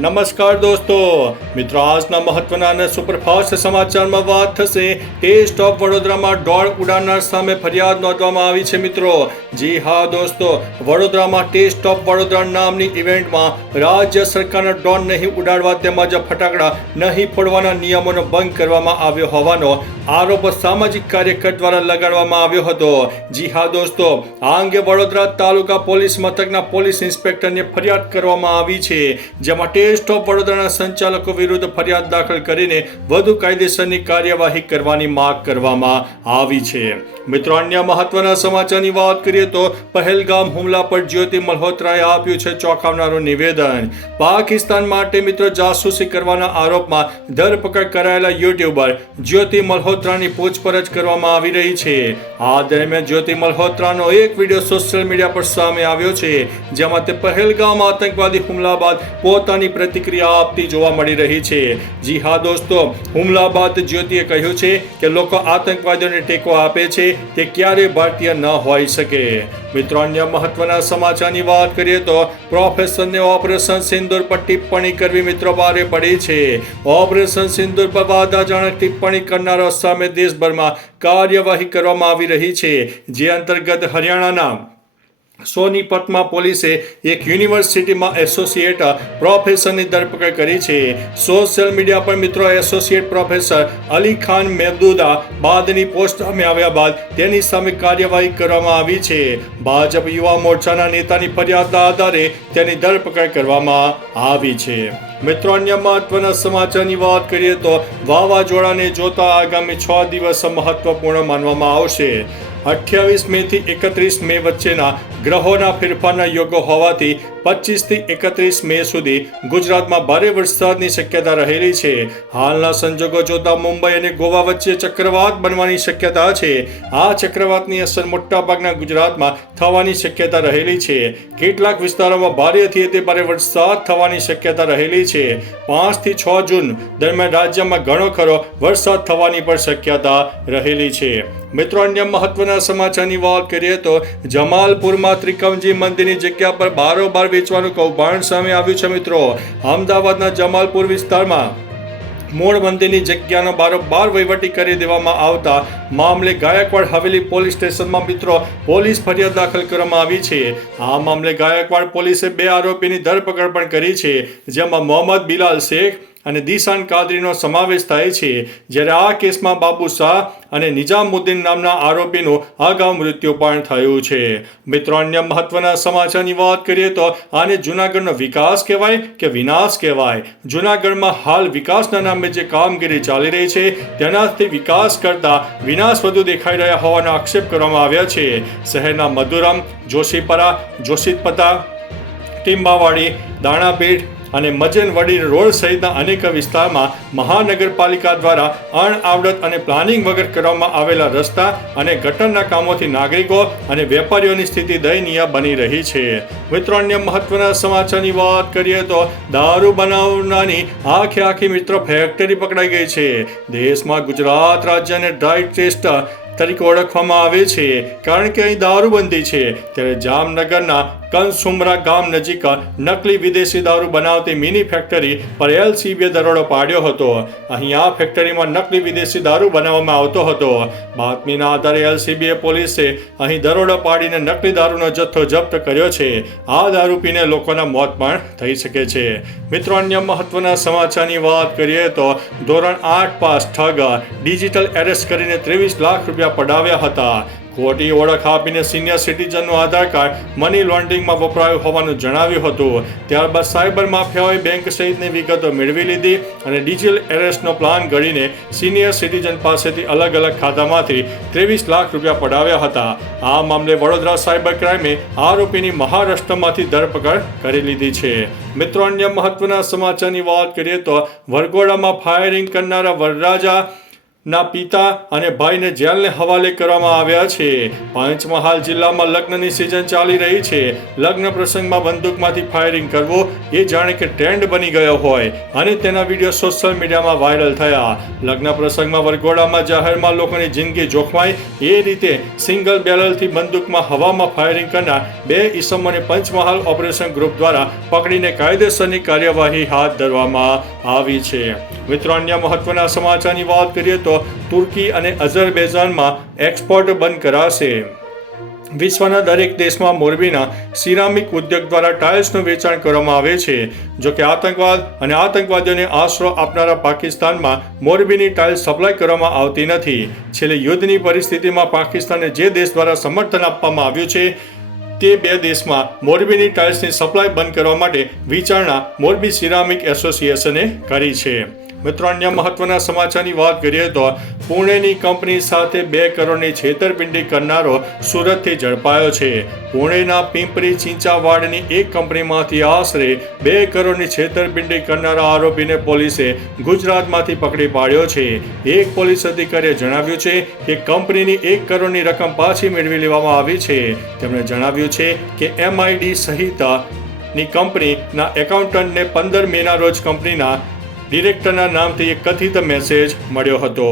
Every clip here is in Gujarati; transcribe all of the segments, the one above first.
નમસ્કાર દોસ્તો મિત્રો, આજના મહત્વના અને સુપરફાસ્ટ સમાચારમાં વાત થશે ટેસ્ટ ઓફ વડોદરામાં ડ્રોન ઉડાડનાર સામે ફરિયાદ નોંધવામાં આવી છે. મિત્રો જી હા દોસ્તો, વડોદરામાં ટેસ્ટ ઓફ વડોદરા નામની ઇવેન્ટમાં રાજ્ય સરકારના ડ્રોન નહીં ઉડાડવા તેમજ ફટાકડા નહીં ફોડવાના નિયમોનો ભંગ કરવામાં આવ્યો હોવાનો આરોપ સામાજિક કાર્યકર દ્વારા લગાડવામાં આવ્યો હતો. જી હા દોસ્તો, આ અંગે વડોદરા તાલુકા પોલીસ મથકના પોલીસ ઇન્સ્પેક્ટરને ફરિયાદ કરવામાં આવી છે, જેમાં ટેસ્ટ ઓફ વડોદરાના સંચાલકો વિરુદ્ધ ફરિયાદ દાખલ કરીને વધુ કાયદેસરની કાર્યવાહી કરવાની માંગ કરવામાં આવી છે. મિત્રો, અન્ય મહત્વના સમાચારની વાત કરીએ તો પહેલગામ હુમલા પર જ્યોતિ મલ્હોત્રાએ આપ્યું છે ચોંકાવનારું નિવેદન. પાકિસ્તાન માટે મિત્રો જાસૂસી કરવાના આરોપમાં ધરપકડ કરાયેલા યુટ્યુબર જ્યોતિ મલ્હોત્રાની પૂછપરછ કરવામાં આવી રહી છે. આ દરમિયાન જ્યોતિ મલ્હોત્રાનો એક વિડીયો સોશિયલ મીડિયા પર સામે આવ્યો છે, જેમાં તે પહેલગામ આતંકવાદી હુમલા બાદ પોતાની પ્રતિક્રિયા આપતી જોવા મળી રહી છે. જી હા દોસ્તો, હુમલા બાદ જ્યોતિએ કહ્યું છે કે લોકો આતંકવાદીઓને ટેકો આપે છે તે ક્યારેય ભારતીય ન હોઈ શકે. મિત્રો, અન્ય મહત્વના સમાચારની વાત કરીએ તો પ્રોફેસરને ઓપરેશન સિંદૂર પર ટિપ્પણી કરવી મિત્રો ભારે પડી છે. ઓપરેશન સિંદૂર પર વાદાજનક ટિપ્પણી કરનારા સામે દેશભરમાં કાર્યવાહી કરવામાં આવી રહી છે, જે અંતર્ગત હરિયાણાના સોનીપતમાં પોલીસે એક યુનિવર્સિટીમાં એસોસિએટ પ્રોફેસરની ધરપકડ કરી છે. સોશિયલ મીડિયા પર મિત્રો એસોસિએટ પ્રોફેસર અલી ખાન મહેમૂદા બાદની પોસ્ટ સામે આવ્યા બાદ તેની સામે કાર્યવાહી કરવામાં આવી છે. ભાજપ યુવા મોરચાના નેતાની ફરિયાદના આધારે તેની ધરપકડ કરવામાં આવી છે. મિત્રો, અન્ય મહત્વના સમાચારની વાત કરીએ તો વાવાઝોડાને જોતા આગામી 6 દિવસ મહત્વપૂર્ણ માનવામાં આવશે. 28 મે થી 31 મે વચ્ચેના ગ્રહોના ફેરફારના યોગો હોવાથી 25 થી 31 મે સુધી ગુજરાતમાં ભારે વરસાદની શક્યતા રહેલી છે. હાલના સંજોગો જોતા મુંબઈ અને ગોવા વચ્ચે ચક્રવાત બનવાની શક્યતા છે. આ ચક્રવાતની અસર મોટાભાગના ગુજરાતમાં થવાની શક્યતા રહેલી છે. કેટલાક વિસ્તારોમાં ભારેથી અતિ ભારે વરસાદ થવાની શક્યતા રહેલી છે. 5 થી 6 જૂન દરમિયાન રાજ્યમાં ઘણો ખરો વરસાદ થવાની પણ શક્યતા રહેલી છે. મિત્રો, અન્ય મહત્વના સમાચારની વાત કરીએ તો જમાલપુરમાં ત્રિકમજી મંદિરની જગ્યા પર બારોબાર વેચવાનું કૌભાંડ સામે આવ્યું છે. મિત્રો, અમદાવાદના જમાલપુર વિસ્તારમાં મૂળ મંદિરની જગ્યાનો બારોબાર વહીવટી કરી દેવામાં આવતા મામલે ગાયકવાડ હવેલી પોલીસ સ્ટેશનમાં મિત્રો પોલીસ ફરિયાદ દાખલ કરવામાં આવી છે. આ મામલે ગાયકવાડ પોલીસે 2 આરોપીની ધરપકડ પણ કરી છે, જેમાં મોહમ્મદ બિલાલ શેખ અને દિશાન કાદરીનો સમાવેશ થાય છે. જ્યારે આ કેસમાં બાબુ શાહ અને નિઝામુદ્દીન નામના આરોપીનું અગાઉ મૃત્યુ પણ થયું છે. મિત્રો, અન્ય મહત્વના સમાચારની વાત કરીએ તો આને જૂનાગઢનો વિકાસ કહેવાય કે વિનાશ કહેવાય. જૂનાગઢમાં હાલ વિકાસના નામે જે કામગીરી ચાલી રહી છે તેનાથી વિકાસ કરતા વિનાશ વધુ દેખાઈ રહ્યા હોવાના આક્ષેપ કરવામાં આવ્યા છે. શહેરના મધુરમ, જોશીપરા, જોશીપતા, ટીમ્બાવાડી, દાણાપીઠ અને મજનવડી રોડ સહિતના અનેક વિસ્તારમાં મહાનગરપાલિકા દ્વારા અણઆવડત અને પ્લાનિંગ વગર કરવામાં આવેલા રસ્તા અને ગટરના કામોથી નાગરિકો અને વેપારીઓની સ્થિતિ દયનીય બની રહી છે. મિત્રો, અન્ય મહત્વના સમાચારની વાત કરીએ તો દારૂ બનાવનારની આખી મિત્રો ફેક્ટરી પકડાઈ ગઈ છે. દેશમાં ગુજરાત રાજ્યને ડ્રાઈ ટેસ્ટ તરીકે ઓળખવામાં આવે છે, કારણ કે અહીં દારૂબંધી છે. ત્યારે જામનગરના કંસુમરા ગામ નજીક નકલી વિદેશી દારૂ બનાવતી મિની ફેક્ટરી પર એલસીબીએ દરોડો પાડ્યો હતો. અહીં આ ફેક્ટરીમાં નકલી વિદેશી દારૂ બનાવવામાં આવતો હતો. બાતમીના આધારે એલસીબીએ પોલીસે અહીં દરોડો પાડીને નકલી દારૂનો જથ્થો જપ્ત કર્યો છે. આ દારૂ પીને લોકોના મોત પણ થઈ શકે છે. મિત્રો, અન્ય મહત્વના સમાચારની વાત કરીએ તો ધોરણ 8 પાસ ઠગ ડિજિટલ એરેસ્ટ કરીને 23 લાખ રૂપિયા પડાવ્યા હતા. ખોટી ઓળખ આપીને સિનિયર સિટીઝનનું આધાર કાર્ડ મની લોન્ડરિંગમાં વપરાયું હોવાનું જણાવ્યું હતું. ત્યારબાદ સાયબર માફિયાઓએ બેંક સહિતની વિગતો મેળવી લીધી અને ડિજિટલ એરેસ્ટનો પ્લાન ઘડીને સિનિયર સિટીઝન પાસેથી અલગ અલગ ખાતામાંથી 23 લાખ રૂપિયા પડાવ્યા હતા. આ મામલે વડોદરા સાયબર ક્રાઇમે આરોપીની મહારાષ્ટ્રમાંથી ધરપકડ કરી લીધી છે. મિત્રો, અન્ય મહત્વના સમાચારની વાત કરીએ તો વરઘોડામાં ફાયરિંગ કરનારા વરરાજા ના પિતા અને ભાઈને જેલને હવાલે કરવામાં આવ્યા છે. પંચમહાલ જિલ્લામાં લગ્નની સિઝન ચાલી રહી છે. લગ્ન પ્રસંગમાં બંદૂકમાંથી ફાયરિંગ કરવું એ જાણે કે ટ્રેન્ડ બની ગયો હોય અને તેના વિડીયો સોશિયલ મીડિયામાં વાયરલ થયા. લગ્ન પ્રસંગમાં વરઘોડામાં જાહેરમાં લોકોની જિંદગી જોખમાય એ રીતે સિંગલ બેરલથી બંદૂકમાં હવામાં ફાયરિંગ કરનાર 2 ઈસમોને પંચમહાલ ઓપરેશન ગ્રુપ દ્વારા પકડીને કાયદેસરની કાર્યવાહી હાથ ધરવામાં આવી છે. મિત્રો, અન્ય મહત્વના સમાચારની વાત કરીએ તો તુર્કી અને અઝરબૈજાનમાં એક્સપોર્ટ બંધ કરાશે. વિશ્વના દરેક દેશમાં મોરબીના સિરામિક ઉદ્યોગ દ્વારા ટાઇલ્સનું વેચાણ કરવામાં આવે છે. જોકે આતંકવાદ અને આતંકવાદીઓને આશરો આપનારા પાકિસ્તાનમાં મોરબીની ટાઇલ્સ સપ્લાય કરવામાં આવતી નથી. છેલ્લે યુદ્ધની પરિસ્થિતિમાં પાકિસ્તાનને જે દેશ દ્વારા સમર્થન આપવામાં આવ્યું છે તે 2 દેશમાં મોરબીની ટાઇલ્સની સપ્લાય બંધ કરવા માટે વિચારણા મોરબી સિરામિક એસોસિએશને કરી છે. મિત્રો, અન્ય મહત્વના સમાચારની વાત કરીએ તો પુણેની કંપની સાથે 2 કરોડની છેતરપિંડી કરનારો સુરતથી ઝડપાયો છે. પુણેના પિંપરી ચિંચાવાડની એક કંપનીમાંથી આશરે 2 કરોડની છેતરપિંડી કરનારા આરોપીને પોલીસે ગુજરાતમાંથી પકડી પાડ્યો છે. એક પોલીસ અધિકારીએ જણાવ્યું છે કે કંપનીની 1 કરોડની રકમ પાછી મેળવી લેવામાં આવી છે. તેમણે જણાવ્યું છે કે MID સહિતની કંપનીના એકાઉન્ટન્ટને 15 મેના રોજ કંપનીના ડિરેક્ટરના નામથી એક કથિત મેસેજ મળ્યો હતો.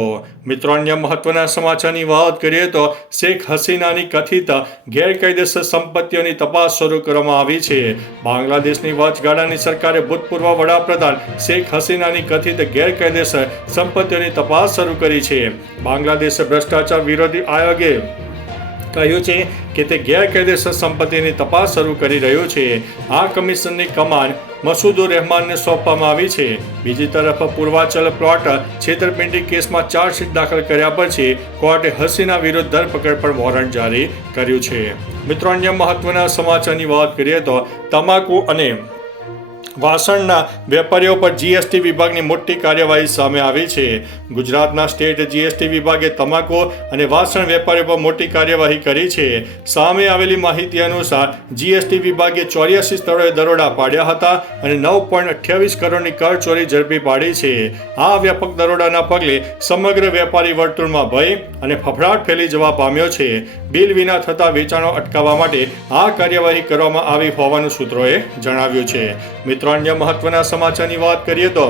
મિત્રો, અન્ય મહત્વના સમાચારની વાત કરીએ તો શેખ હસીનાની કથિત ગેરકાયદેસર સંપત્તિઓની તપાસ શરૂ કરવામાં આવી છે. બાંગ્લાદેશની વચગાળાની સરકારે ભૂતપૂર્વ વડાપ્રધાન શેખ હસીનાની કથિત ગેરકાયદેસર સંપત્તિઓની તપાસ શરૂ કરી છે. બાંગ્લાદેશ ભ્રષ્ટાચાર વિરોધી આયોગે કહ્યું છે કે તે ગેરકાયદેસર સંપત્તિની તપાસ શરૂ કરી રહ્યું છે. આ કમિશનની કમાન મસૂદુર રહેમાનને સોંપવામાં આવી છે. બીજી તરફ પૂર્વાચલ પ્લોટ છેતરપિંડી કેસમાં ચાર્જશીટ દાખલ કર્યા પછી કોર્ટે હસીના વિરુદ્ધ ધરપકડ પર વોરંટ જારી કર્યું છે. મિત્રો, અન્ય મહત્વના સમાચારની વાત કરીએ તો તમાકુ અને વાસણના વેપારીઓ પર GST વિભાગની મોટી કાર્યવાહી સામે આવી છે. ગુજરાતના સ્ટેટ GST વિભાગે તમાકુ અને વાસણ વેપારીઓ પર મોટી કાર્યવાહી કરી છે. સામે આવેલી માહિતી અનુસાર GST વિભાગે 84 સ્થળોએ દરોડા પાડ્યા હતા અને 9.28 કરોડની કર ચોરી ઝડપી પાડી છે. આ વ્યાપક દરોડાના પગલે સમગ્ર વેપારી વર્તુળમાં ભય અને ફફડાટ ફેલી જવા પામ્યો છે. બિલ વિના થતા વેચાણો અટકાવવા માટે આ કાર્યવાહી કરવામાં આવી હોવાનું સૂત્રોએ જણાવ્યું છે. મિત્રો, અન્ય મહત્વના સમાચારની વાત કરીએ તો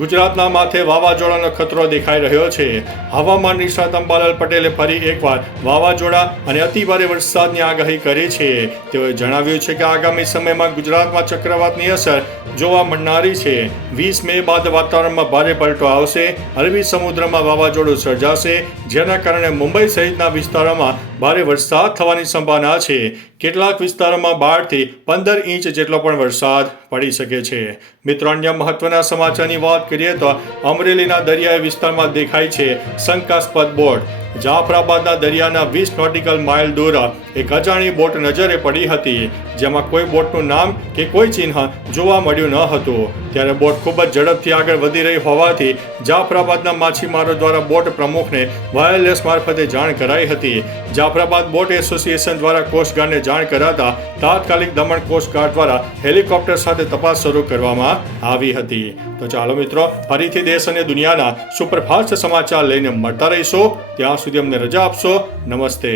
ગુજરાતના માથે વાવાઝોડાનો ખતરો દેખાઈ રહ્યો છે. હવામાન નિષ્ણાત અંબાલાલ પટેલે ફરી એકવાર વાવાઝોડા અને અતિભારે વરસાદની આગાહી કરી છે. તેઓએ જણાવ્યું છે કે આગામી સમયમાં ગુજરાતમાં ચક્રવાતની અસર જોવા મળનારી છે. 20 મે બાદ વાતાવરણમાં ભારે પલટો આવશે. અરબી સમુદ્રમાં વાવાઝોડું સર્જાશે, જેના કારણે મુંબઈ સહિતના વિસ્તારોમાં ભારે વરસાદ થવાની સંભાવના છે. કેટલાક વિસ્તારોમાં 12 થી 15 ઇંચ જેટલો પણ વરસાદ પડી શકે છે. મિત્રો, અન્ય મહત્વના સમાચારની વાત કરીએ તો અમરેલીના દરિયાઈ વિસ્તારમાં દેખાય છે શંકાસ્પદ બોટ. જાફરાબાદના દરિયાના 20 નોટિકલ માઇલ દૂર એક અજાણી બોટ નજરે પડી હતી, જેમાં કોઈ બોટનું નામ કે કોઈ ચિહ્ન જોવા મળ્યું ન હતું. ત્યારે બોટ ખૂબ જ ઝડપથી આગળ વધી રહી હોવાથી જાફરાબાદના માછીમારો દ્વારા બોટ પ્રમુખને વાયરલેસ મારફતે જાણ કરાઈ હતી. જાફરાબાદ બોટ એસોસિએશન દ્વારા કોસ્ટગાર્ડને જાણ કરાતા તાત્કાલિક દમણ કોસ્ટગાર્ડ દ્વારા હેલિકોપ્ટર સાથે તપાસ શરૂ કરવામાં આવી હતી. તો ચાલો મિત્રો, ફરીથી દેશ અને દુનિયાના સુપરફાસ્ટ સમાચાર લઈને મળતા રહીશું. ત્યાં સુધી અમને રજા આપશો. નમસ્તે.